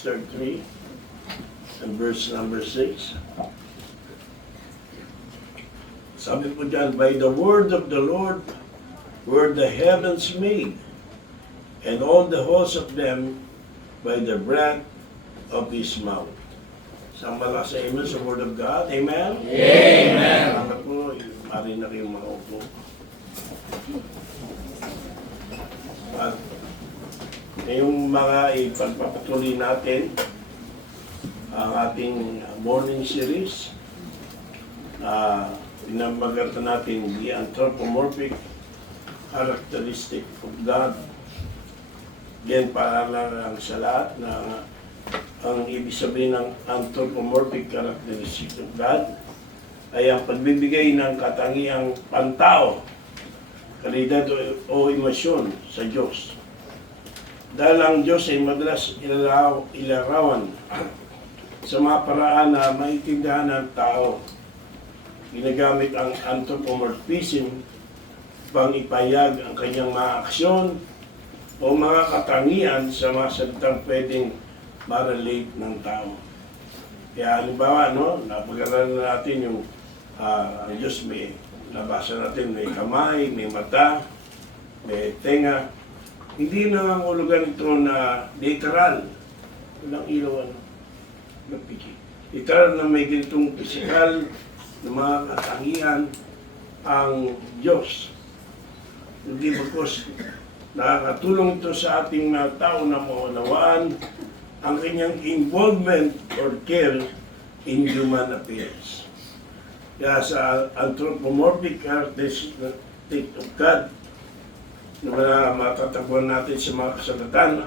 Chapter 3 and verse number 6. Sabi po dyan, by the word of the Lord were the heavens made, and all the hosts of them by the breath of his mouth. Isang malakas sa amen sa word of God. Amen? Amen. Ano po, mari na kayong makaupo. At ngayong mga ipagpapatuloy natin ang ating morning series. Pinamagatan natin the anthropomorphic characteristic of God. Yan para lang sa lahat na ang ibig sabihin ng anthropomorphic characteristic of God ay ang pagbibigay ng katangiang pantao, kalidad o emosyon sa Diyos. Dahil ang Diyos ay madalas ilarawan sa mga paraan na maintindihan ng tao. Ginagamit ang anthropomorphism pang ipayag ang kanyang mga aksyon o mga katangian sa mga salitang pwedeng ma-relate ng tao. Kaya halimbawa, napag-aralan natin yung ang Diyos may, nabasa natin, may kamay, may mata, may tenga. Hindi nangangulugan ito na literal. Walang ilaw, literal na may ganitong physical na mga katangian ang Diyos. Hindi bagkus nakakatulong ito sa ating mga tao na maunawaan ang kanyang involvement or care in human affairs. Kaya sa anthropomorphic characteristic of God, na matatagpuan natin sa mga kasulatan,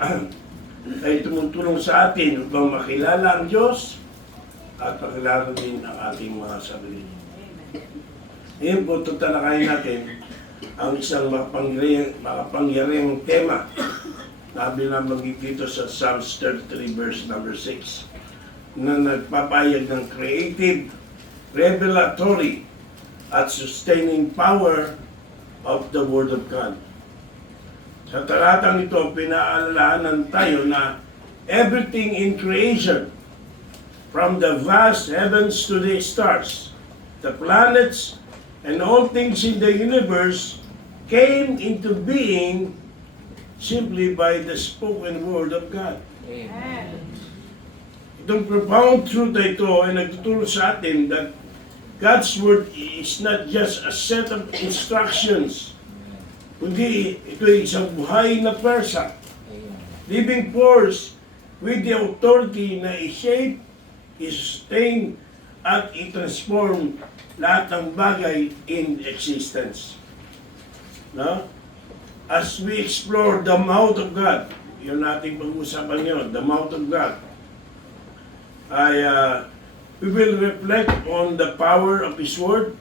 ay tumutulong sa atin upang makilala ang Diyos at makilala din ang ating mga sarili. Ngayon po, tutalakayin natin ang isang makapangyarihang tema na binabagit dito sa Psalms 33 verse number 6 na nagpapayag ng creative, revelatory at sustaining power of the Word of God. Sa talatang ito, pinaalalahanan tayo na everything in creation, from the vast heavens to the stars, the planets, and all things in the universe came into being simply by the spoken word of God. Amen. Itong profound truth na ito ay nagtuturo sa atin that God's word is not just a set of instructions, kundi ito ay isang buhay na persa, living force with the authority na i-shape, i-sustain, at i-transform lahat ng bagay in existence. No? As we explore the mouth of God, yun nating pag-usapan yun, the mouth of God, we will reflect on the power of His Word,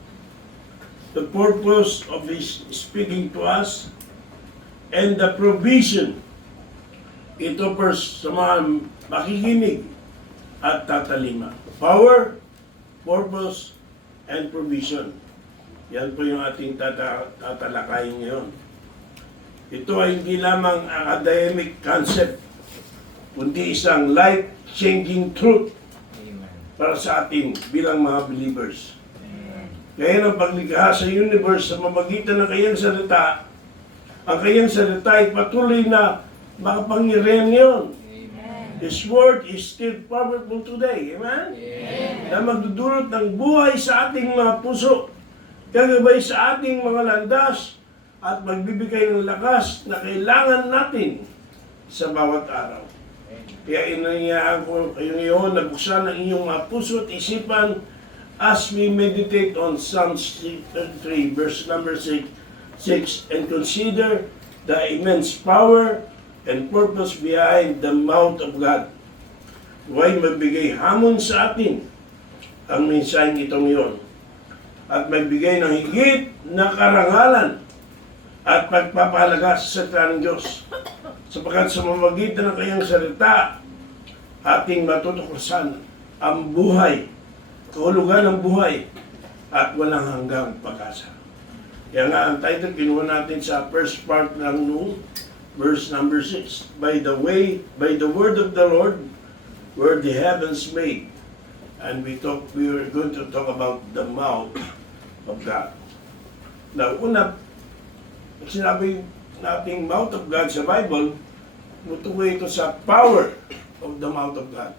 the purpose of His speaking to us, and the provision it offers sa mga makikinig at tatalima. Power, purpose, and provision. Yan po yung ating tatalakayin ngayon. Ito ay hindi lamang academic concept, kundi isang life-changing truth para sa atin bilang mga believers. Kaya ng paglikha sa universe sa mamagitan ng kanyang salita, ang kanyang salita ay patuloy na makapangyarihan ngayon. His word is still powerful today. Amen? Na magdudulot ng buhay sa ating mga puso, gagabay sa ating mga landas, at magbibigay ng lakas na kailangan natin sa bawat araw. Kaya inanyayahan ko kayo ngayon na buksan ang inyong mga puso at isipan as we meditate on Psalms 33 verse number 6 and consider the immense power and purpose behind the mouth of God. Huwag magbigay hamon sa atin ang mensaheng ito ngayon at magbigay ng higit na karangalan at pagpapahalaga sa salita ng Diyos, sapagkat sa mamagitan ng kanyang salita ating matutuklasan ang buhay, kahulugan ng buhay at walang hanggang pag-asa. Kaya nga ang title kinuha natin sa first part ng verse number 6. By the word of the Lord were the heavens made? And we were going to talk about the mouth of God. Now, una, pag sinabi nating mouth of God sa Bible, mutukoy ito sa power of the mouth of God.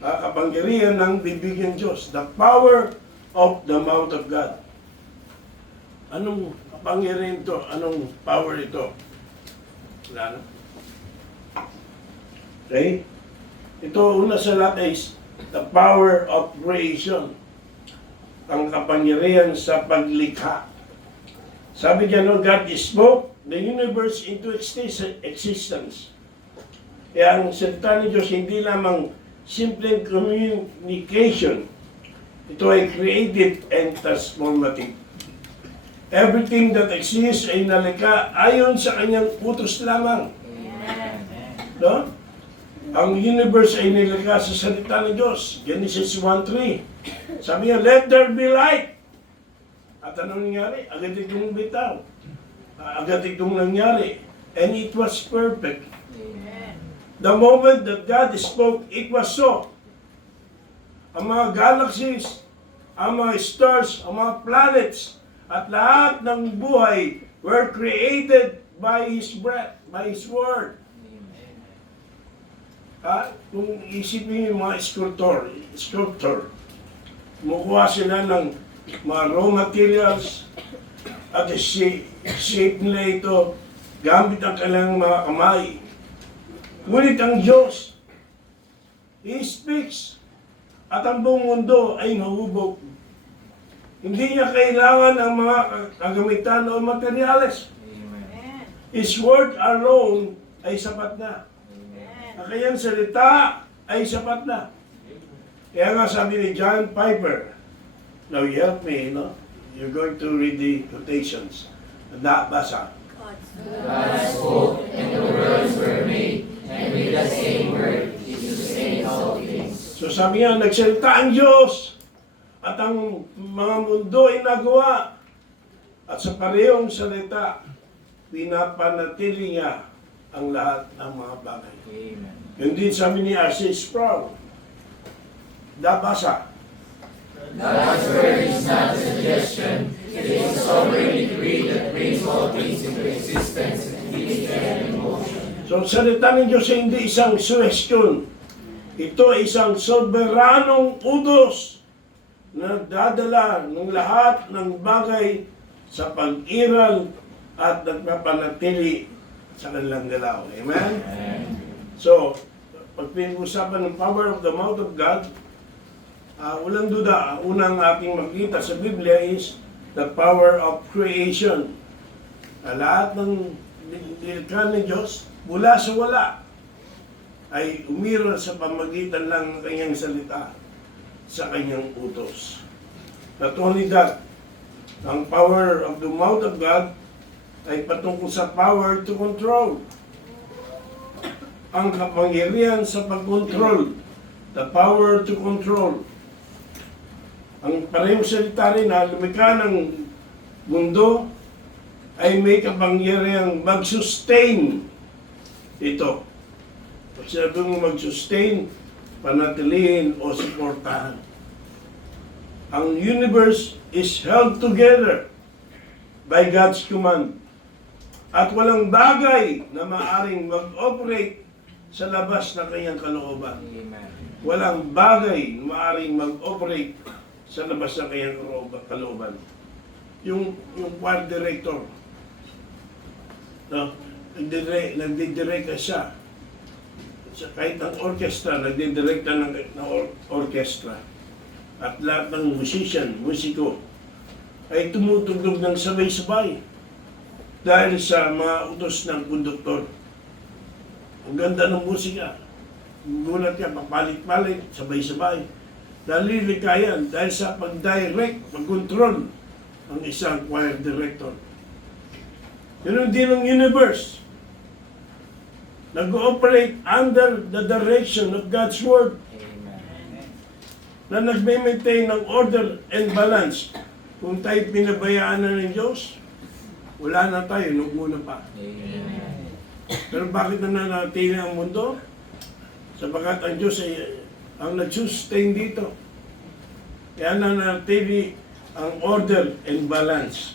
Kapangyarihan ng bibig ng Diyos. The power of the mouth of God. Anong kapangyarihan ito? Anong power ito? Wala na. Okay? Ito, una sa lahat is the power of creation. Ang kapangyarihan sa paglikha. Sabi niya, no, God spoke the universe into existence. Kaya ang salita ni Diyos hindi lamang simple communication. Ito ay creative and transformative. Everything that exists ay nalikha ayon sa kanyang utos lamang. No? Ang universe ay nilikha sa salita ng Diyos. Genesis 1:3. Sabi niya, let there be light. At anong nangyari? Agad itong bitaw. Agad itong nangyari. And it was perfect. The moment that God spoke, it was so. Ang mga galaxies, ang mga stars, ang mga planets, at lahat ng buhay were created by His breath, by His word. Kung isipin yung mga sculptor, kumukuha sila ng mga raw materials at shape nila ito gamit ang kanilang mga kamay. Ngunit ang Diyos, He speaks at ang buong mundo ay nahubog. Hindi niya kailangan ang mga kagamitan o materyales. His word alone ay sapat na. Ang kanyang salita ay sapat na. Kaya nga sabi ni John Piper, now you help me, no? You're going to read the quotations. Basa. God spoke, and the worlds were made, and with the same word He sustains all things. So sabi niya, nagsalita ang Diyos at ang mga mundo ay nagawa. At sa parehong salita, pinapanatili niya ang lahat ng mga bagay. Amen. Yung din sabi ni R.C. Sproul, Basa. God's word is not a suggestion, it is a sovereign decree that brings all things into existence and keeps them in motion. So, salita ng Diyos ay hindi isang suggestion. Ito ay isang soberanong utos na dadala ng lahat ng bagay sa pag-iral at nagpapanatili sa kanilang galaw. Amen? So, pag pinag-usapan ng power of the mouth of God, walang duda, ang unang ating makita sa Biblia is the power of creation. Lahat ng nilikha ng Diyos, mula sa wala, ay umiral sa pamagitan lang ng kanyang salita sa kanyang utos. Not only that, ang power of the mouth of God ay patungkol sa power to control. Ang kapangyarihan sa pag-control, the power to control. Ang parehong salita rin na lumikha ng mundo ay may kapangyarihang mag-sustain ito. Pag sinabi mo mag-sustain, panatilihin o suportahan. Ang universe is held together by God's command. At walang bagay na maaring mag-operate sa labas ng kanyang kalooban. Walang bagay na maaring mag-operate sa labas ng kanyang kalooban. Yung choir director, no, nagdidirect siya. Kahit ng orchestra, nagdidirekta ng orchestra. At lahat ng musiko, ay tumutugtog ng sabay-sabay dahil sa mga utos ng konduktor. Ang ganda ng musika. Gulat ka, papalit-palit, sabay-sabay. Nalilikayan dahil sa pag-direct, pag-control ng isang choir director. Ganun din ang universe. Nag-ooperate under the direction of God's Word. Na nagme-maintain ng order and balance. Kung tayo pinabayaan na ng Diyos, wala na tayo nung una pa. Pero bakit nananatili ang mundo? Sapagkat ang Diyos ay ang nag-sustain dito. Kaya nanatili ang order and balance.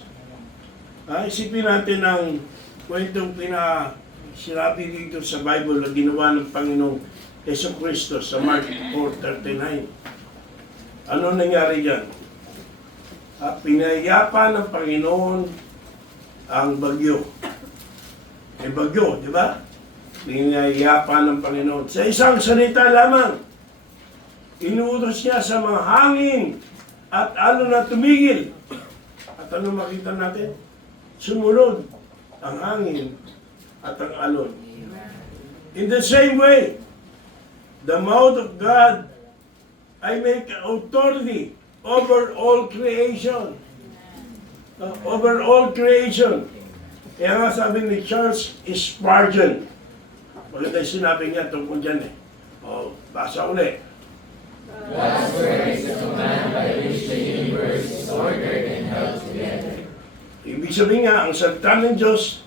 Isipin natin ang kwentong sinabi dito sa Bible na ginawa ng Panginoong Yesu Cristo sa Mark 4:39. Ano nangyari dyan? Pinayapa ng Panginoon ang bagyo. May bagyo, di ba? Pinayapa ng Panginoon. Sa isang salita lamang, inuutos niya sa mga hangin at alon na tumigil. At ano makita natin? Sumunod ang hangin at ang alon. In the same way, the mouth of God, I make authority over all creation. Over all creation. Kaya nga sabi ni Charles Spurgeon, maganda yung sinabi niya tungkol dyan eh. Basa ulit. God's word is the command by which the universe is ordered and held together. Ibig sabihin nga, ang salita ng Diyos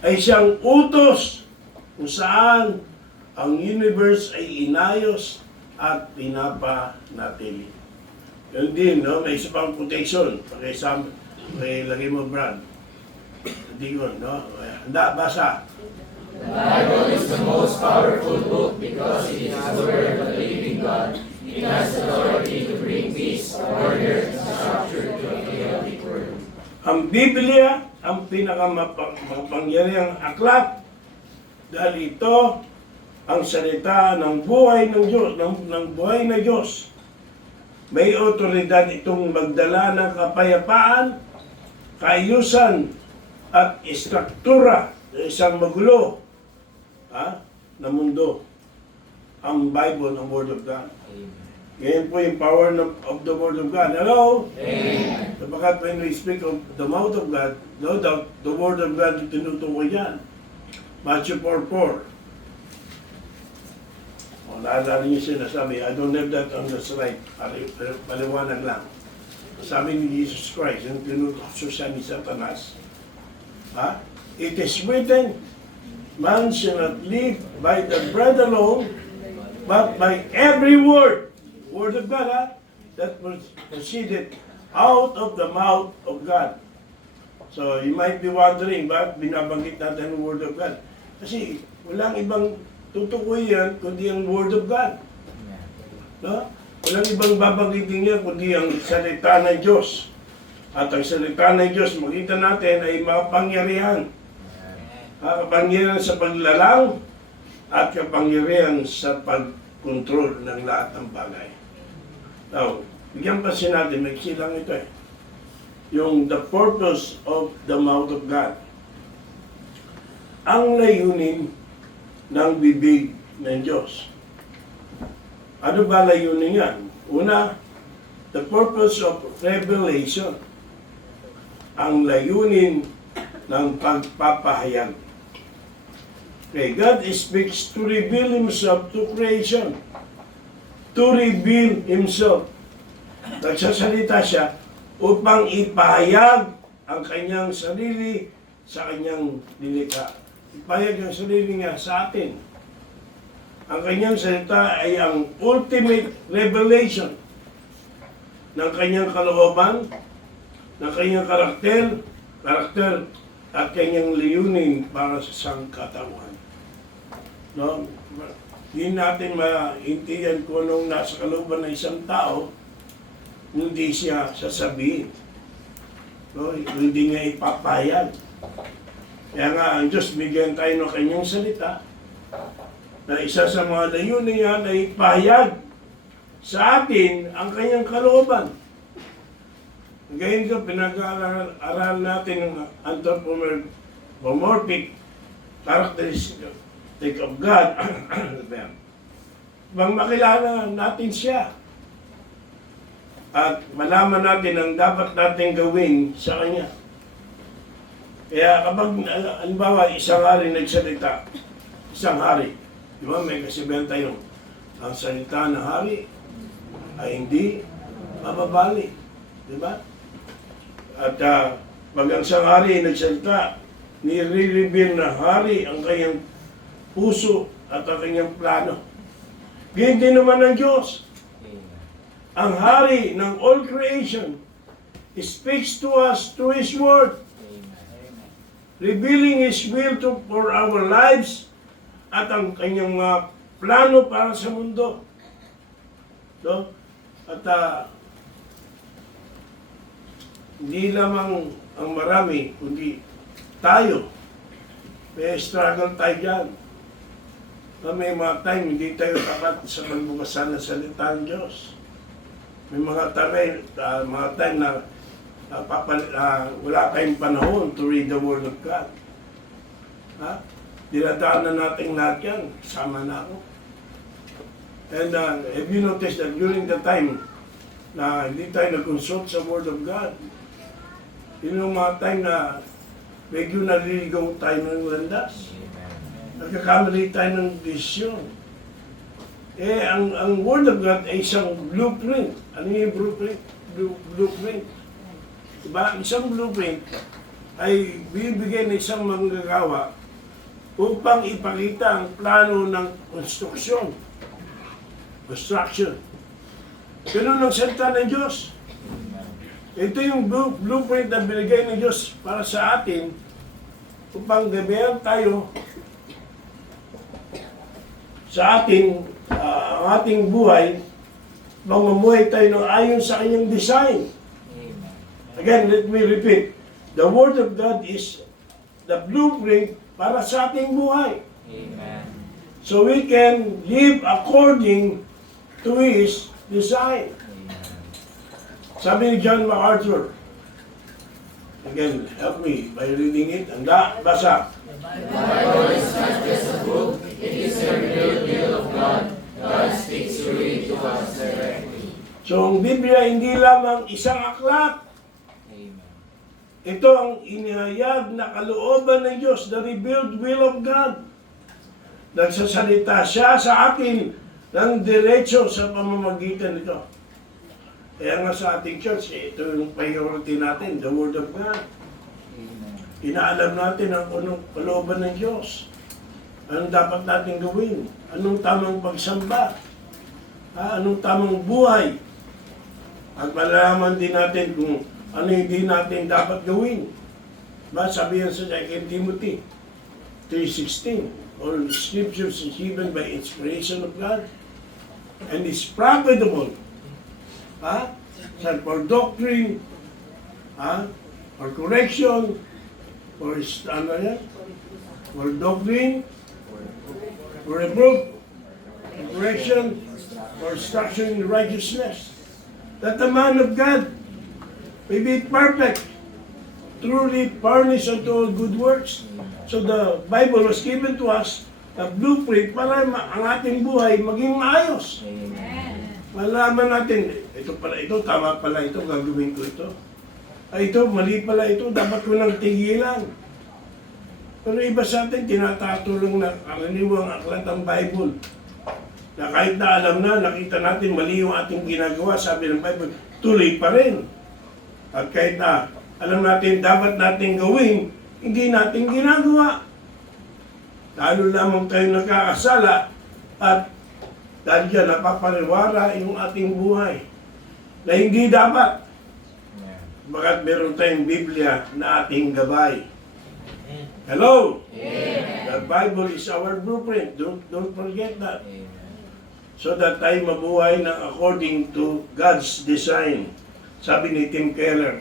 ay siyang utos kung saan ang universe ay inayos at pinapanatili. Yun din, no? May isa pang quotation. Lagay mo, Brad. Hindi ko, no? Handa, basa. The Bible is the most powerful book because it is the word of the living God. It has authority to bring peace, order, and structure to a chaotic world. Ang Biblia, ang pinakamakapangyarihang aklat dahil ito ang salita ng buhay ng Diyos, ng buhay na Diyos. May otoridad itong magdala ng kapayapaan, kaayusan, at istruktura sa isang magulo na mundo. Ang Bible, ang Word of God. Ngayon po yung power of the Word of God. Hello? Amen. Sapagkat when we speak of the mouth of God, no doubt, the Word of God yung tinutukoy yan. Matthew 4:4. Naalala niyo sinasabi, I don't have that on the slide. Paliwanag lang. Sabi ni Jesus Christ, yung tinutukso siya ni Satanas, it is written, man shall not live by the bread alone, but by every word of God, that was proceeded out of the mouth of God. So, you might be wondering, bakit binabanggit natin ang Word of God? Kasi, walang ibang tutukoy yan, kundi ang Word of God. No? Walang ibang babanggitin niya, kundi ang salita ng Diyos. At ang salita ng Diyos, makita natin, ay makapangyarihan. Kapangyarihan sa paglalang, at kapangyarihan sa pagkontrol ng lahat ng bagay. Now, bigyan pa natin, nagsilang ito eh. Yung the purpose of the mouth of God. Ang layunin ng bibig ng Diyos. Ano ba layunin yan? Una, the purpose of revelation. Ang layunin ng pagpapahayag. Okay, God speaks to reveal Himself to creation. To reveal Himself. Nagsasalita siya upang ipahayag ang kanyang sarili sa kanyang nilikha. Ipahayag ang sarili niya sa atin. Ang kanyang salita ay ang ultimate revelation ng kanyang kalooban, ng kanyang karakter at kanyang layunin para sa sangkatauhan. No? Hindi natin maintindihan kung anong nasa kalooban ng isang tao, hindi siya sasabihin. No? Hindi niya ipapayag. Kaya nga, ang Diyos bigyan tayo ng kanyang salita na isa sa mga layunin niya ay ipahayag sa atin ang kanyang kalooban. Ngayon ko, pinag-aaral natin ng anthropomorphic characteristic of God. Bang makilala natin siya at malaman natin ang dapat natin gawin sa Kanya. Kaya kapag, halimbawa, isang hari nagsalita, isang hari, di ba, may kasibayan tayo, ang salita ng hari ay hindi mababali. Di ba? At pag ang isang hari nagsalita, nire-reveal na hari ang kanyang puso at ang kanyang plano. Ganyan din naman ng Diyos. Amen. Ang hari ng all creation speaks to us through His Word, Amen. revealing His will for our lives at ang kanyang mga plano para sa mundo. No? At hindi lamang ang marami, kundi tayo. May struggle tayo dyan. May mga time, hindi tayo tapat sa pagbukasan ng salita ng Diyos. May mga time na wala tayong panahon to read the Word of God. Ha? Dinadaanan natin lahat yan. Sama na ako. And have you noticed that during the time na hindi tayo nag-consult sa Word of God, yun yung mga time na medyo naliligaw tayo ng landas. Nagkakamali tayo ng desisyon. Ang Word of God ay isang blueprint. Ano yung blueprint? Blueprint. Diba? Isang blueprint ay bibigyan ng isang manggagawa upang ipakita ang plano ng construction. Ganun ang salita ng Diyos. Ito yung blueprint na binigay ng Diyos para sa atin upang gabayan tayo sa ang ating buhay, mamuhay tayo ng ayon sa kanyang design. Again, let me repeat. The Word of God is the blueprint para sa ating buhay. Amen. So we can live according to His design. Sabi ni John MacArthur, again, help me by reading it. Anda, basa. The Bible is not just a book, it is the real will of God. God speaks through it to us directly. So ang Biblia hindi lamang isang aklat. Amen. Ito ang inihayag na kalooban ng Diyos, the revealed will of God. Nagsasalita siya sa atin ng diretso sa pamamagitan nito. Kaya nga sa ating church, ito yung priority natin, the Word of God. Amen. Inaalam natin ang anong kalooban ng Diyos. Anong dapat natin gawin? Anong tamang pagsamba? Anong tamang buhay? At malalaman din natin kung ano hindi natin dapat gawin. Sabi yan sa 2 Timothy 3:16, all scriptures is given by inspiration of God and is profitable for doctrine, for correction, for for doctrine, for reproof, for correction, for instruction in righteousness, that the man of God may be perfect, truly furnished unto all good works. So the Bible was given to us a blueprint para ang ating buhay maging maayos. Malaman natin, ito pala ito, tama pala ito, gagawin ko ito. Ito, mali pala ito, dapat ko nang tigilan. Pero iba sa atin, tinatatulong na karaniwang aklat ang Bible. Na kahit na alam na, nakita natin mali yung ating ginagawa, sabi ng Bible, tuloy pa rin. At kahit na alam natin, dapat natin gawin, hindi natin ginagawa. Lalo lamang tayo nagkakasala at dahil dyan napapariwara yung ating buhay na hindi dapat. Bakit meron tayong Biblia na ating gabay? Hello? Amen. The Bible is our blueprint. Don't forget that. Amen. So that tayo mabuhay ng according to God's design. Sabi ni Tim Keller.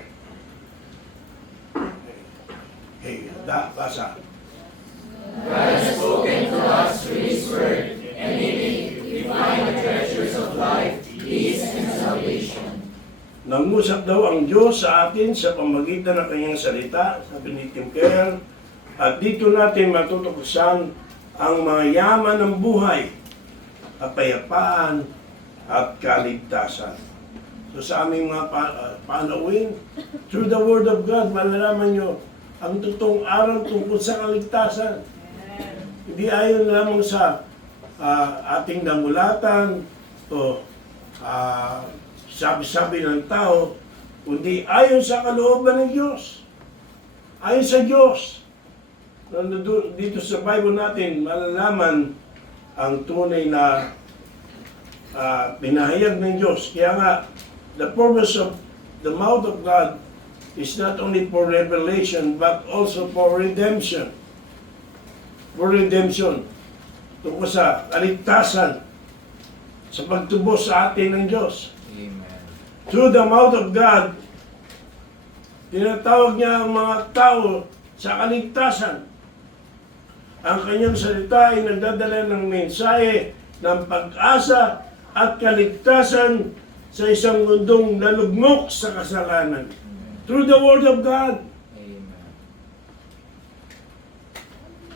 Hey, basa. God has spoken to us through His Word, and in it we find the treasures of life, peace, and salvation. Nangusap daw ang Diyos sa atin sa pamagitan ng kanyang salita, sabi ni Tim Keller, at dito natin matutukusan ang mga yaman ng buhay, kapayapaan at kaligtasan. So sa aming mga panauhin, through the Word of God, malalaman nyo ang totoong aral tungkol sa kaligtasan. Hindi ayon lamang sa ating namulatan o sabi-sabi ng tao, kundi ayon sa kalooban ng Diyos. Ayon sa Diyos. Dito sa Bible natin, malalaman ang tunay na pinahayag ng Diyos. Kaya nga, the purpose of the mouth of God is not only for revelation, but also for redemption. For redemption. Tungkol sa kaligtasan, sa pagtubos sa atin ng Diyos. Amen. Through the mouth of God, tinatawag niya ang mga tao sa kaligtasan. Ang kanyang salita ay nagdadala ng mensahe ng pag-asa at kaligtasan sa isang mundong nalugmok sa kasalanan. Through the Word of God. Amen.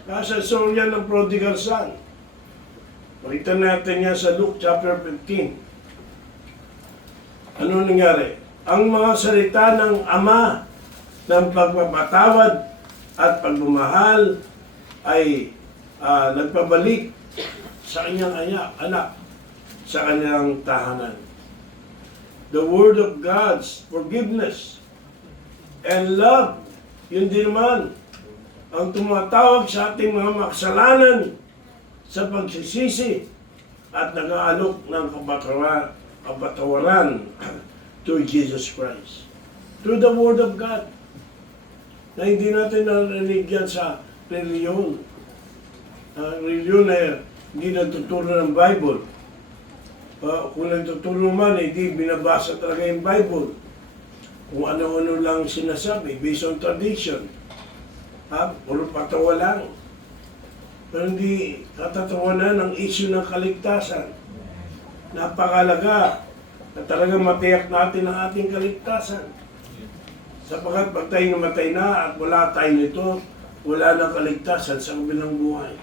Nasa storya ng prodigal son. Makita natin yan sa Luke chapter 15. Ano nangyari? Ang mga salita ng Ama ng pagpapatawad at pagmamahal ay nagpabalik sa kanyang anak sa kanilang tahanan. The Word of God's forgiveness and love, yun din naman ang tumatawag sa ating mga makasalanan sa pagsisisi at nag-aalok ng kapatawaran to Jesus Christ. Through the Word of God, na hindi natin narinig yan sa reliyon. Reliyon na hindi natuturo ng Bible. Kung nagtuturo man, hindi binabasa talaga yung Bible. Kung ano-ano lang sinasabi, based on tradition. Puro patawa lang. Pero hindi katatawanan ang issue ng kaligtasan. Napakalaga na talagang matiyak natin ang ating kaligtasan. Sapagkat pag tayo namatay na at wala tayo nito, wala nang kaligtasan sa kabilang buhay.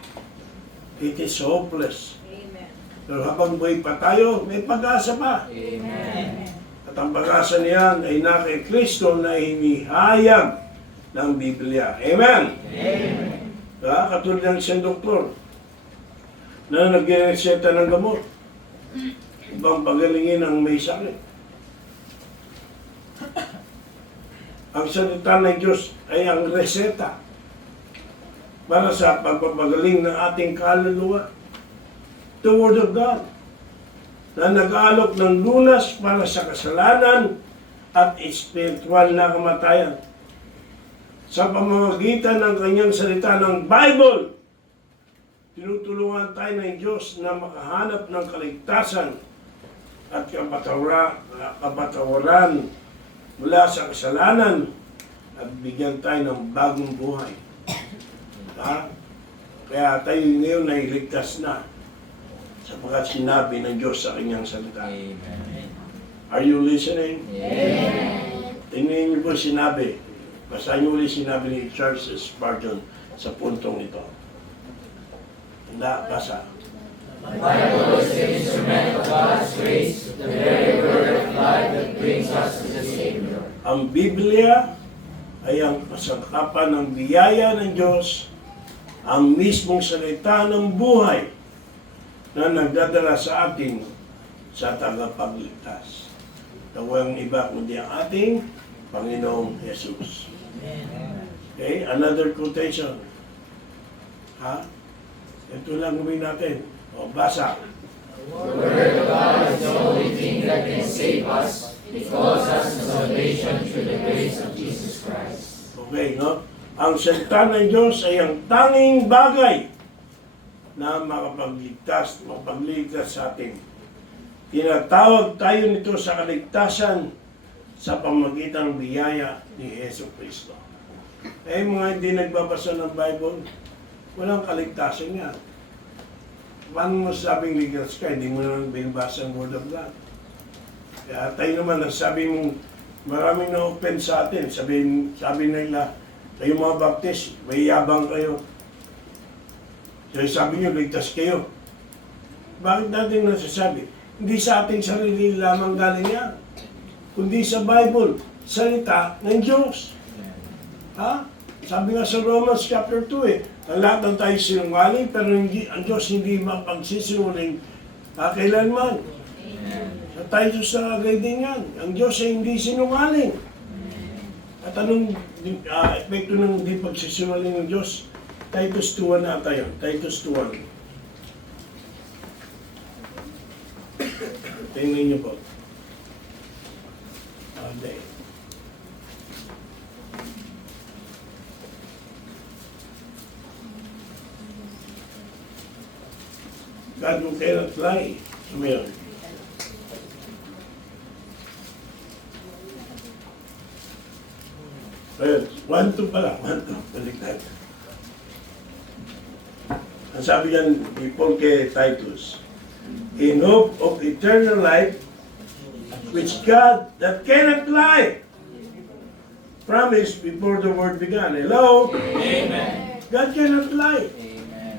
It is hopeless. Amen. Pero habang buhay pa tayo, may pag-asa pa. Amen. At ang pag-asa niyan ay na kay Kristo na hinihayag ng Biblia. Amen? Amen. Katulad ng isang doktor na nag-reseta ng gamot. Ibang pagalingin ang may sakit. Ang salita ng Diyos ay ang reseta para sa pagpapagaling ng ating kaluluwa. The Word of God na nag-aalok ng lunas para sa kasalanan at espiritual na kamatayan. Sa pamamagitan ng kanyang salita ng Bible, tinutulungan tayo ng Diyos na makahanap ng kaligtasan at kapatawaran mula sa kasalanan at bigyan tayo ng bagong buhay. Kaya tayo ngayon ay ligtas na sapagkat sinabi ng Diyos sa kanyang salita. Amen. Are you listening? Amen. Tingnan niyo po sinabi. Basahin niyo ulit sinabi ni Charles Spurgeon sa puntong ito. Basa. The Bible is the instrument of God's grace, the very word of life that brings us to the Savior. Ang Biblia ay ang kasangkapan ng biyaya ng Diyos, ang mismong salita ng buhay na nagdadala sa atin sa tagapagligtas. Tawang iba kundi ang ating Panginoong Jesus. Okay, another quotation. Ito lang gawin natin. Basa. The Word of God is the only thing that can save us. It calls us to salvation through the grace of Jesus Christ. Okay, no? Ang salita ng Diyos ay ang tanging bagay na makapagligtas sa atin. Tinatawag tayo nito sa kaligtasan sa pamamagitan ng biyaya ni Yesu Cristo. Mga hindi nagbabasa ng Bible, walang kaligtasan yan. Paano mo sabing ligtas ka? Hindi mo naman binabasa ang Word of God. Kaya tayo naman, sabi mong maraming na-open sa atin. Sabi nila, kayo mga Baptist, may yabang kayo. So sabi nyo, ligtas kayo. Bakit natin nasasabi? Hindi sa ating sarili lamang galing yan. Kundi sa Bible, salita ng Diyos. Sabi nga sa Romans chapter 2 ang lahat ng tayo sinungaling, pero ang Diyos hindi mapagsisinungaling kailanman. Sa tayo sa din yan, ang Diyos ay hindi sinungaling. At anong epekto ng hindi pagsisinungaling ng Diyos? Titus 2:1 na tayo. Titus 2:1. Tingnan niyo po. Okay. God who cannot lie. Ano yun? Ayun, 1-2 pala. 1-2. Baliktad. Ang sabi yan ni Paul kay Titus, in hope of eternal life, which God that cannot lie promised before the world began. Hello? Amen. God cannot lie. Amen.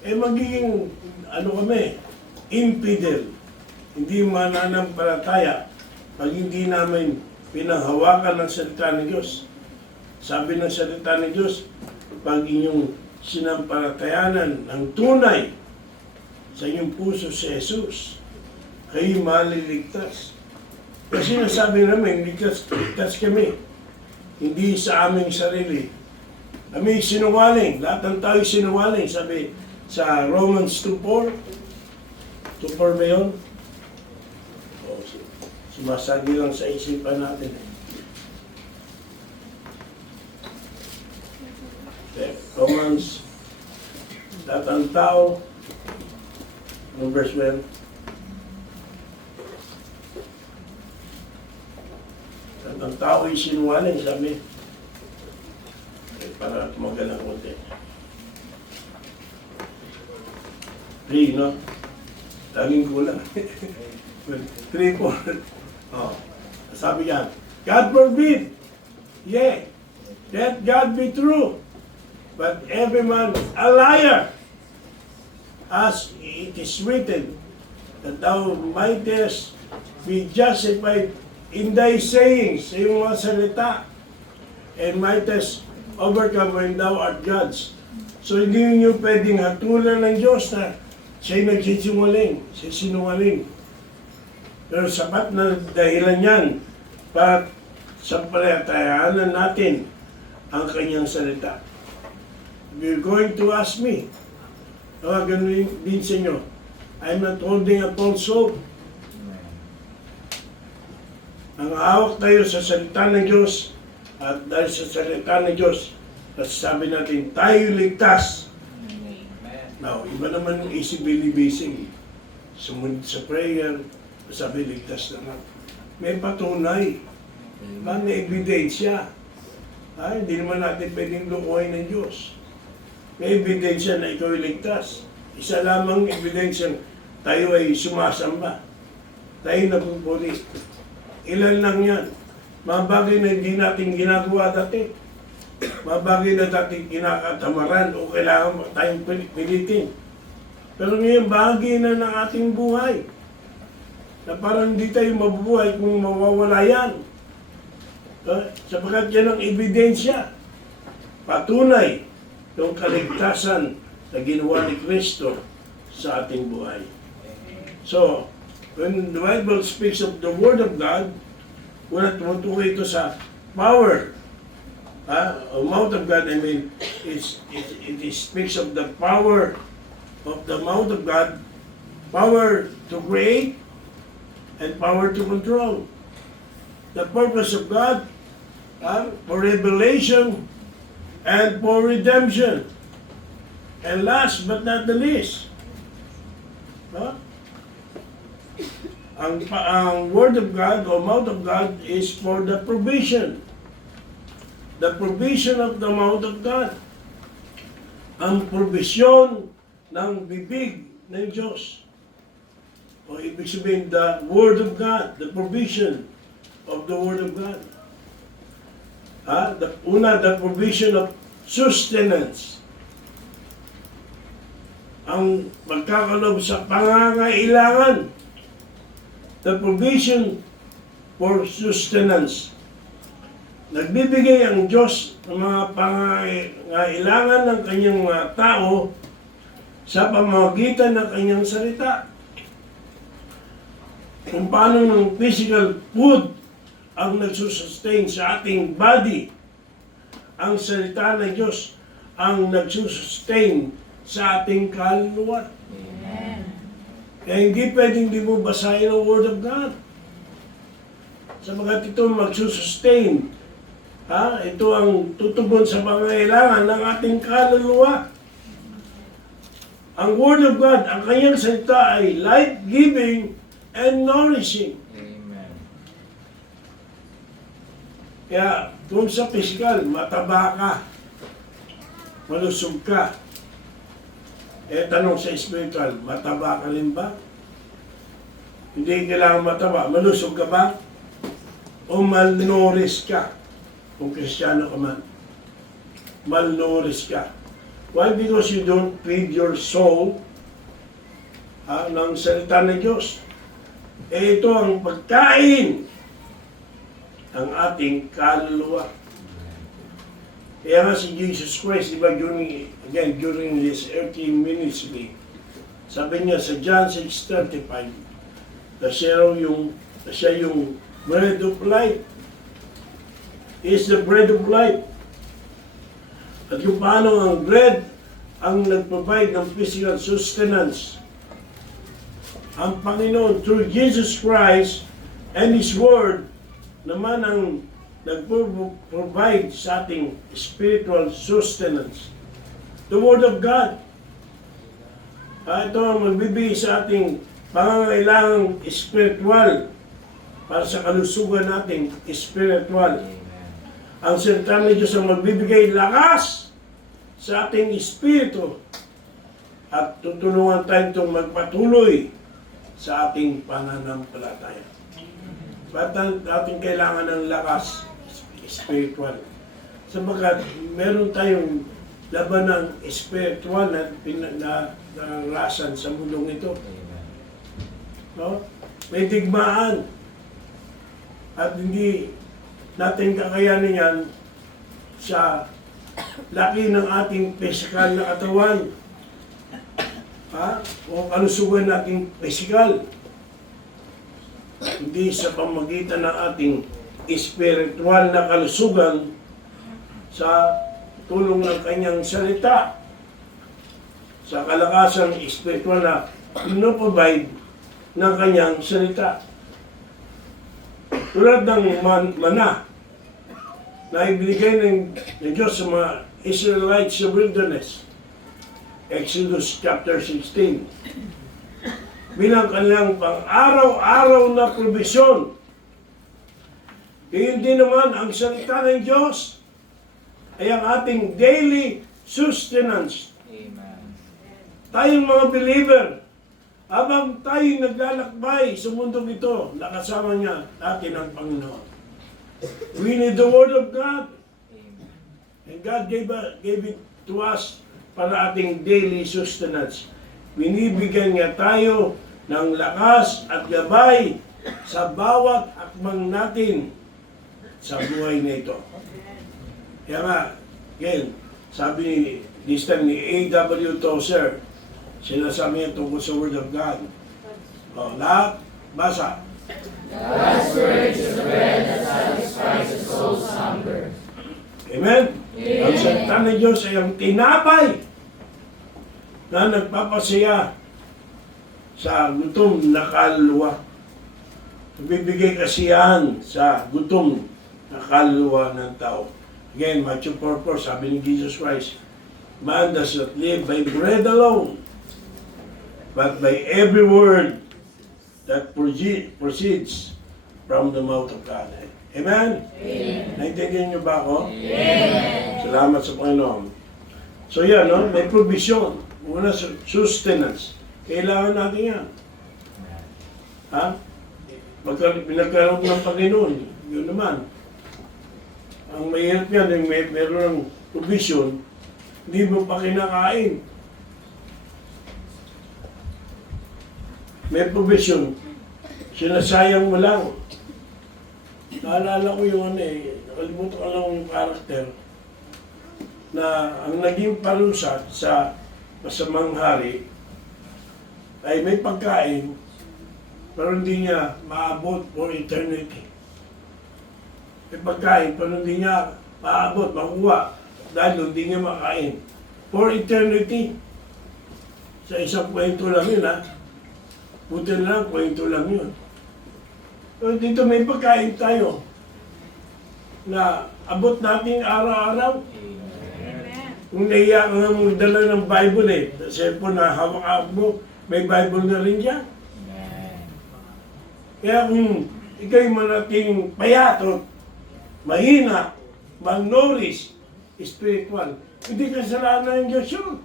Eh magiging, ano kami, infidel. Hindi mananampalataya pag hindi namin pinanghawakan ng salita ng Diyos. Sabi ng salita ng Diyos, pag inyong sinampalatayanan ng tunay sa inyong puso si Jesus, kayo maliligtas. Kasi nasabi namin, ligtas kami. Hindi sa aming sarili. Kami sinungaling. Lahat ng tayo sinungaling. Sabi sa Romans 2:4. 2:4 ba yun? O, sumasagi lang sa isipan natin. Romans, lahat ng tao, ang verse 12, lahat ng tao ay sinungaling, sabi. Para tumagal ng konti. 3, no? Laging kulang. 3, 4. Oh, sabi yan, God forbid, yea, let God be true, but every man a liar, as it is written, that thou mightest be justified in thy sayings, sa iyong mga salita, and mightest overcome when thou art judged. So hindi niyo pwedeng hatulan ng Diyos na siya'y nagsisinungaling, siya sinungaling. Pero sapat na dahilan yan para sampalatayanan natin ang kanyang salita. If you're going to ask me, ganun din sa inyo, I'm not holding a false hope. Ang hawak tayo sa salita ng Diyos, at dahil sa salita ng Diyos, sabi natin, tayo ligtas. Now, iba naman yung easy believing. Sumunod sa prayer, sabi ligtas naman. May patunay. May ebidensya. Hindi naman natin pwedeng lukuhin ng Diyos. May ebidensya na ikaw ay ligtas. Isa lamang ebidensya, tayo ay sumasamba. Tayo napupuli. Ilan lang yan. Mga bagay na hindi natin ginagawa dati. Mga bagay na dati kinakatamaran o kailangan tayong pilitin. Pero ngayon, bagay na ng ating buhay. Na parang hindi tayo mabubuhay kung mawawala yan. Sapagkat yan ang ebidensya. Patunay ng kaligtasan na ginawa ni Kristo sa ating buhay. So, when the Bible speaks of the Word of God, wala tumutukoy ito sa power. The mouth of God, I mean, it speaks of the power of the mouth of God, power to create, and power to control. The purpose of God for revelation and for redemption. And last but not the least, ang Word of God o mouth of God is for the provision. The provision of the mouth of God. Ang provision ng bibig ng Diyos. O ibig sabihin, the Word of God, the provision of the Word of God. The provision of sustenance. Ang pagkakalob sa pangangailangan. The provision for sustenance. Nagbibigay ang Diyos ng mga pangangailangan ng kanyang mga tao sa pamamagitan ng kanyang salita. Kung paano ng physical food ang nagsusustain sa ating body, ang salita ng Diyos ang nagsusustain sa ating kaluluwa. Amen. Kaya hindi pwedeng di mo basahin ang Word of God. Sapagat ito magsusustain. Ito ang tutugon sa pangangailangan ng ating kaluluwa. Ang Word of God, ang kanyang salita ay life-giving and nourishing. Amen. Kaya kung sa physical, mataba ka, malusog ka. Tanong sa spiritual, mataba ka rin ba? Hindi kailangan mataba. Malusog ka ba? O malnourished ka? Kung Kristiyano ka man. Malnourished ka. Why? Because you don't feed your soul ng salita ng Diyos. Ito ang pagkain ng ating kaluluwa. Kaya nga si Jesus Christ, diba, during his earthly ministry, sabi niya sa John 6:35, na siya yung bread of life. He is the bread of life. At kung paano ang bread ang nag-provide ng physical sustenance. Ang Panginoon, through Jesus Christ and His Word, naman ang nag-provide sa ating spiritual sustenance. The Word of God. Ito ang magbibigay sa ating pangangailangang spiritual para sa kalusugan nating spiritual. Ang salita ng Diyos ang magbibigay lakas sa ating espiritu at tutulungan tayo itong magpatuloy sa ating pananampalataya. Ba't natin kailangan ng lakas spiritual? Sabagat meron tayong laban ng spiritual na nararasan sa mundong ito. No? May digmaan at hindi natin kakayanin yan sa laki ng ating physical na katawan. O kalusugan nating physical. Hindi sa pamagitan ng ating spiritual na kalusugan sa tulong ng kanyang salita. Sa kalakasang spiritual na pinoprovide ng kanyang salita. Tulad ng mana na ibinigay ng Diyos sa mga Israelites sa wilderness. Exodus chapter 16. Bilang kanilang pang-araw-araw na provision. Gayon din naman ang salita ng Diyos ay ang ating daily sustenance. Amen. Tayong mga believer, habang tayo naglalakbay sa mundong ito, nakasama niya natin ang Panginoon. We need the Word of God. Amen. And God gave it to us para ating daily sustenance. Binibigyan niya tayo ng lakas at gabay sa bawat akbang natin sa buhay na ito. Kaya nga, again, sabi this time ni A.W. Tozer, sinasabi niya tungkol sa Word of God. Lahat, basa. God's word is the bread that satisfies the soul's hunger. Amen? Amen. Ang salita ng Diyos ay ang tinapay na nagpapasaya sa gutom na kaluluwa. Bibigay kasiyahan sa gutom na kaluluwa ng tao. Again, Matthew 4:4, sabi ni Jesus Christ, man does not live by bread alone, but by every word that proceeds from the mouth of God. Amen? Amen. Naintindihan niyo ba ako? Amen. Salamat sa Panginoon. So yan, no? May provision. Una, sustenance. Kailangan natin yan. Pagka pinagkaroon ng Panginoon, yun naman. Ang mahirap yan, yung meron ng provision, hindi mo pa kinakain. May provision, sinasayang mo lang. Naalala ko yung nakalimutan ko lang yung karakter na ang naging parusa sa masamang hari ay may pagkain pero hindi niya maabot for eternity. May pagkain pero hindi niya maabot, makuha dahil hindi niya makain for eternity. Sa isang kwento lang yun, Buti na lang, kwento lang yun. Pero dito may pagkain tayo na abot natin araw-araw. Kung naiya ka nga magdala ng Bible sa cellphone na hawak mo, may Bible na rin dyan. Kaya kung ikaw'y manatiling payat o mahina, malnourished, spiritual, hindi kasalanan ng Diyos yun.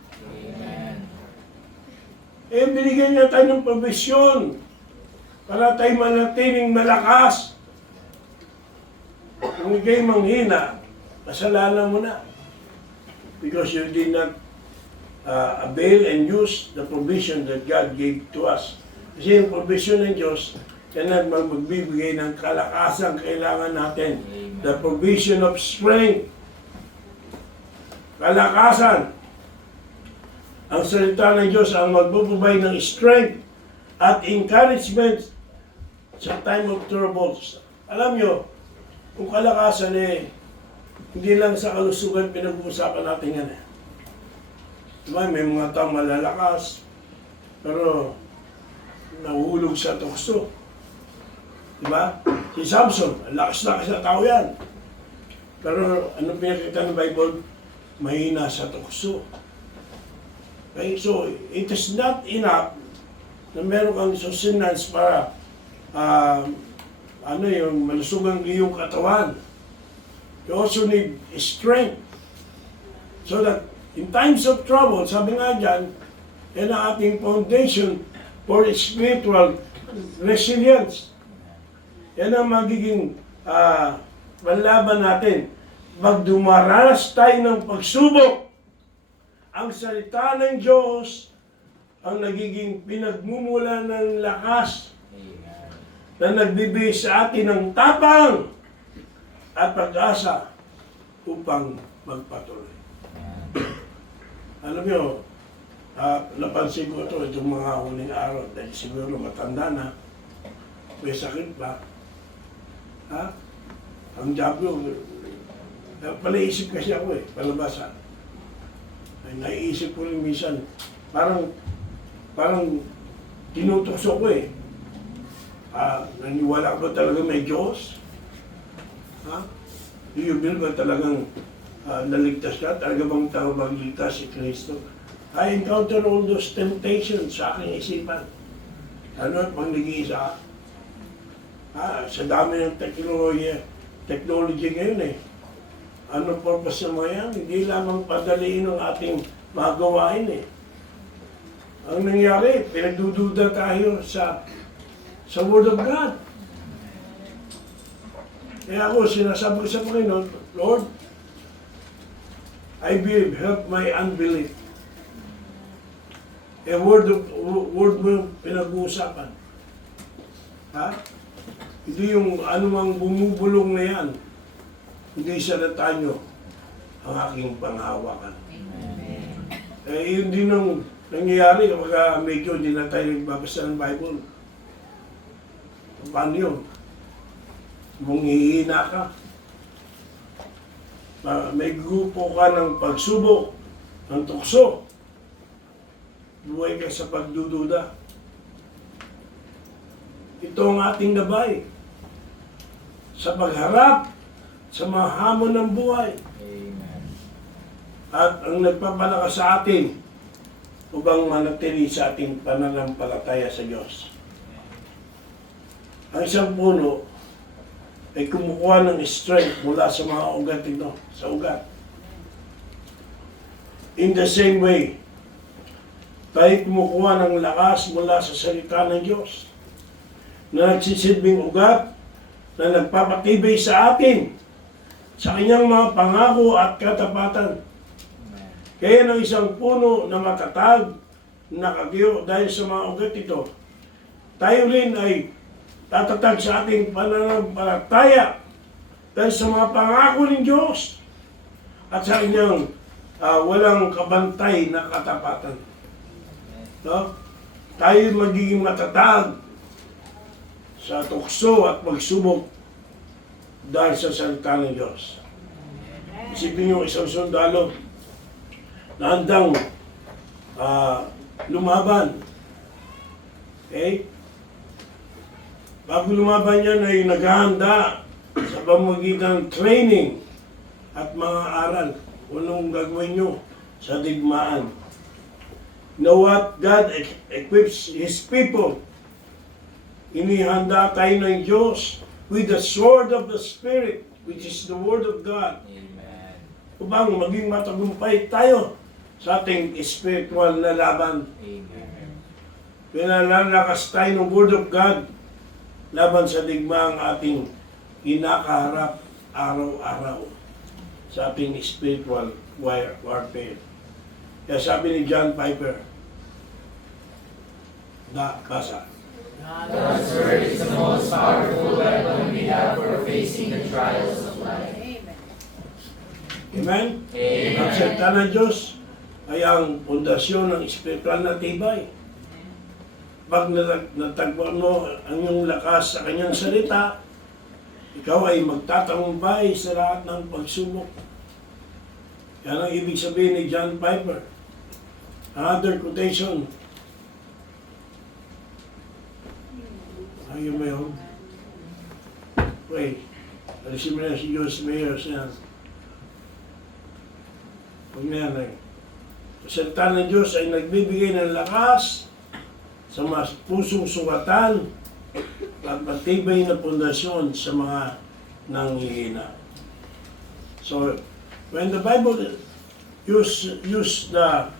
Binigyan niya tayo ng provision para tayo manatiling malakas. Kung ikaw'y manghina, kasalanan mo na. Because you did not avail and use the provision that God gave to us. Kasi yung provision ng Diyos, yan ang magbibigay ng kalakasan kailangan natin. The provision of strength. Kalakasan. Ang salita ng Diyos ang magbububay ng strength at encouragement sa time of troubles. Alam nyo, kung kalakasan hindi lang sa kalusugan pinag-uusapan natin yan. Diba, may mga taong malalakas, pero nahuhulog sa tukso. Diba? Si Samson, lakas-lakas na tao yan. Pero ano pinakita ng Bible? Mahina sa tukso. Okay? So, it is not enough na meron kang sustenance para yung malusugan iyong katawan. You also need strength. So that in times of trouble, sabi nga dyan, yan ang ating foundation for spiritual resilience. Yan ang magiging panlaban natin. Pag dumaranas tayo ng pagsubok, ang salita ng Diyos ang nagiging pinagmumula ng lakas na nagbibigay sa atin ng tapang at pag-asa upang magpatuloy. Alam nyo, napansin ko itong mga huling araw dahil siguro matanda na, may sakit pa. Ang Diablo, palaisip kasi ako palabasan. Naiisip ko rin minsan, parang tinutukso ko naniwala ko talaga may Diyos. Do you believe ba talagang naligtas ka? Talaga bang tao magligtas si Kristo? I encounter all those temptations sa aking isipan. Ano at pag nag-iisa ka? Sa dami ng technology ngayon Ano purpose ng mga yan? Hindi lamang padaliin ang ating mga gawain Ang nangyari, pinagdududa tayo sa Word of God. Kaya ako, sinasabi ko sa Panginoon, Lord, I believe, help my unbelief. Word mo yung pinag-uusapan. Hindi yung anumang bumubulong na yan. Hindi salita nyo ang aking panghawakan. Yun din ang nangyayari kapag medyo hindi na tayo nagbabasa ng Bible. Paano yun? Manghihina ka. May grupo ka ng pagsubok, ng tukso. Buhay ka sa pagdududa. Ito ang ating gabay sa pagharap sa mga hamon ng buhay. Amen. At ang nagpapalakas sa atin upang manatili sa ating pananampalataya sa Diyos. Ang isang puno ay kumukuha ng strength mula sa mga ugat ito, sa ugat. In the same way, tayo kumukuha ng lakas mula sa salita ng Diyos na nagsisilbing ugat na nagpapatibay sa atin sa kanyang mga pangako at katapatan. Kaya ng isang puno na matatag, nakagyo dahil sa mga ugat ito, tayo rin ay tatatag sa ating pananampalataya dahil sa mga pangako ng Diyos at sa kanyang walang kabantay na katapatan. No? Tayo magiging matatag sa tukso at pagsubok dahil sa salita ng Diyos. Isipin niyo isang sundalo na handang lumaban. Okay? Bago lumaban yan ay naghahanda sa pamamagitan ng training at mga aral. Anong gagawin nyo sa digmaan? Know what God equips His people. Inihanda tayo ng Diyos with the sword of the Spirit, which is the Word of God. Amen. Upang maging matagumpay tayo sa ating spiritual na laban. Amen. Pinalalakas tayo ng Word of God laban sa digmaang ating kinakaharap araw-araw sa ating spiritual warfare. Kaya sabi ni John Piper, basa. God's word is the most powerful weapon we have for facing the trials of life. Amen? Amen. Ang salita ng Diyos ay ang pundasyon ng spiritual na tibay. Pag natagpuan mo ang iyong lakas sa kanyang salita, ikaw ay magtatagumpay sa lahat ng pagsubok. Yan ang ibig sabihin ni John Piper. Another quotation. Ayun mo yun? Wait. Alisin mo na si Diyos Mayor siya. Huwag na yan eh. Ang salita ng Diyos ay nagbibigay ng lakas sa mga pusong sungatan at matibay na pundasyon sa mga nanghihina. So, when the Bible use the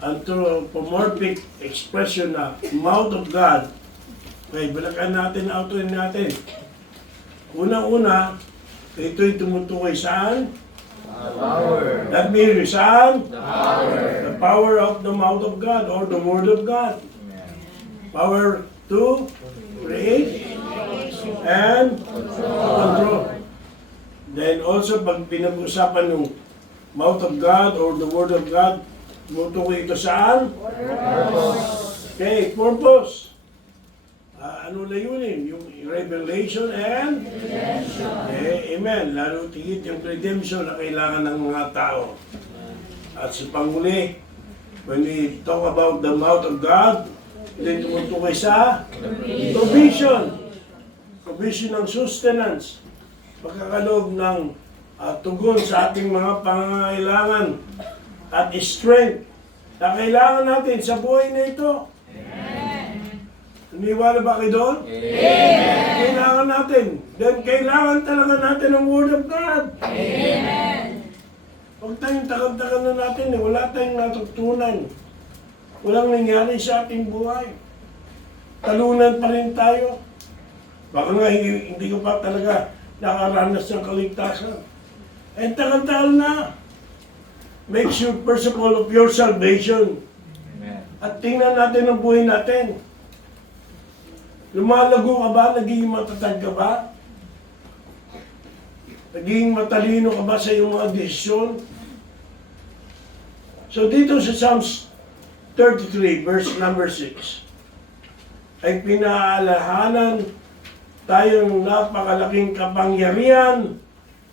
anthropomorphic expression na mouth of God, okay, balakan natin, outline natin. Unang-una, ito'y tumutukoy saan? Power. That means saan? The power. The power of the mouth of God or the Word of God. Amen. Power to create and control. Then also, pag pinag-usapan ng mouth of God or the Word of God, tumutukoy ito saan? Okay, purpose. Ano layunin? Yung revelation and redemption. Amen. Lalo tigit yung redemption na kailangan ng mga tao. At sa panghuli, when we talk about the mouth of God, ito tumutukoy sa provision. Provision ng sustenance. Pagkakaloob ng tugon sa ating mga pangangailangan at strength na kailangan natin sa buhay na ito. Naniwala ba kayo doon? Amen. Kailangan natin. Then kailangan talaga natin ang Word of God. Amen. Huwag tayong takag-takag na natin. Wala tayong natutunan. Walang nangyari sa ating buhay. Talunan pa rin tayo. Baka nga hindi ko pa talaga nakaranas ng kaligtasan. And tagal-tagal na. Make sure first of all of your salvation. Amen. At tingnan natin ang buhay natin. Lumalago ka ba? Naging matatag ka ba? Naging matalino ka ba sa iyong mga desisyon? So dito sa Psalms 33, verse number 6, ay pinaalahanan tayong napakalaking kapangyarihan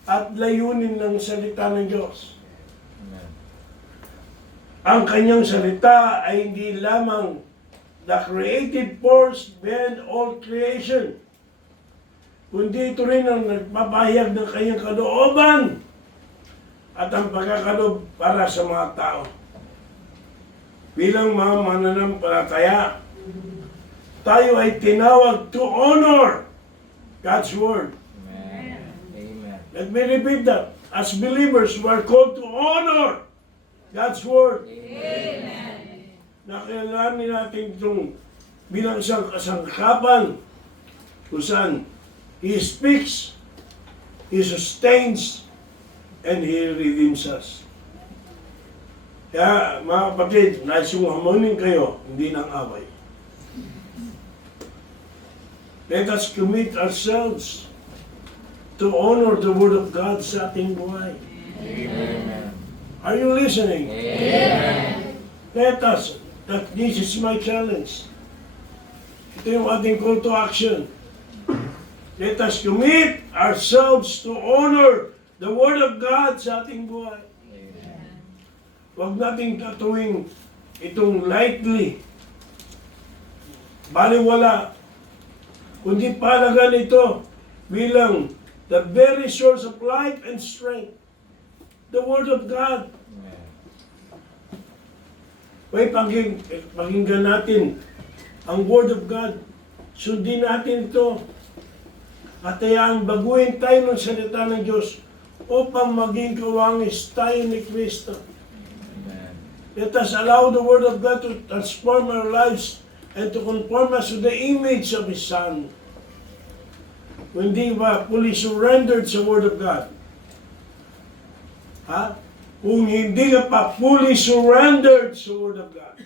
at layunin ng salita ng Diyos. Amen. Ang kanyang salita ay hindi lamang the creative force behind all creation, kundi ito rin ang nagpapahayag ng kanyang kalooban at ang pagkakaloob para sa mga tao. Bilang mga mananampalataya, tayo ay tinawag to honor God's Word. Amen. Amen. Let me repeat that. As believers, we are called to honor God's Word. Amen. Nakailangan natin itong bilang isang kasangkapan kung saan He speaks, He sustains, and He redeems us. Kaya mga kapatid, nais yung hamunin kayo, hindi ng away. Let us commit ourselves to honor the Word of God sa ating buhay. Amen. Are you listening? Amen. Let us, that this is my challenge. Ito yung ating call to action. Let us commit ourselves to honor the Word of God sa ating buhay. Amen. Huwag nating tatuwing itong lightly. Baliwala. kundi pahalaga nito bilang the very source of life and strength. The Word of God. May pakinggan natin ang Word of God. Sundin natin ito. At hayaan baguhin tayo ng salita ng Diyos upang maging kawangis tayo ni Kristo. Let us allow the Word of God to transform our lives and to conform us to the image of His Son. Kung hindi ba fully surrendered sa Word of God? Ha? Kung hindi ka pa fully surrendered sa Word of God,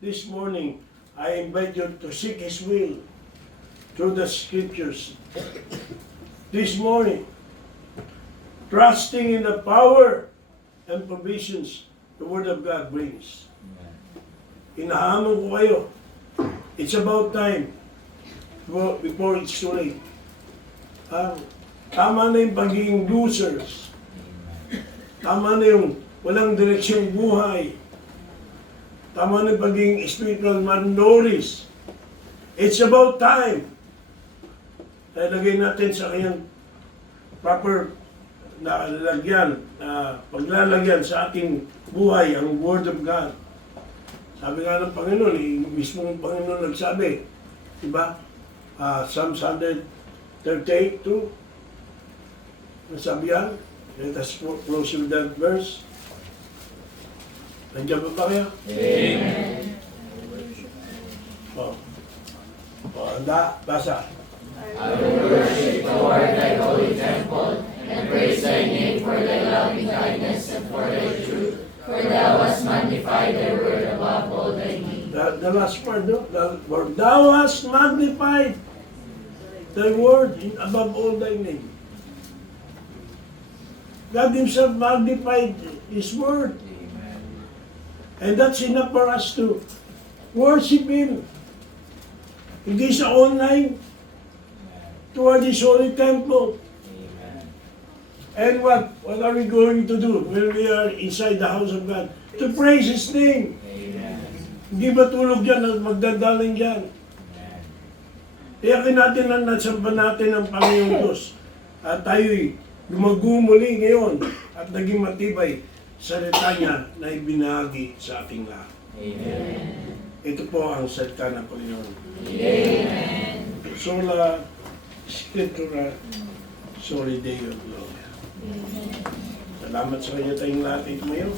this morning, I invite you to seek His will through the Scriptures. This morning, trusting in the power and provisions the Word of God brings. Inahamon ko kayo. It's about time before it's too late. Tama na yung pagiging losers. Tama na yung walang direksyong buhay. Tama na yung pagiging spiritual malnourished. It's about time. Lagay natin sa kanyang proper na lalagyan, paglalagyan sa ating buhay ang Word of God. Sabi nga ng Panginoon, mismo ng Panginoon nagsabi, diba? Psalms 138:2. Nasabi yan? Let us close with that verse. Nandiyan ba kayo? Amen. Handa, basa. I will worship toward thy holy temple, and praise thy name for thy loving kindness and for thy truth. For thou hast magnified thy word above all thy name. The last part, no? For thou hast magnified thy word above all thy name. God Himself magnified His word. And that's enough for us to worship Him. Hindi sa online, toward His holy temple. And what are we going to do when we are inside the house of God? To praise His name. Hindi ba tulog yan at magdadaling yan? Iyakin natin na nasampan natin ang Panginoon Diyos. At tayo'y lumagumuli ngayon at naging matibay salita niya na ibinahagi sa ating lahat. Amen. Ito po ang salita ng Panginoon. Amen. Sola Scriptura Soli Deo Gloria. Salamat sa kanya tayong lahat ngayon.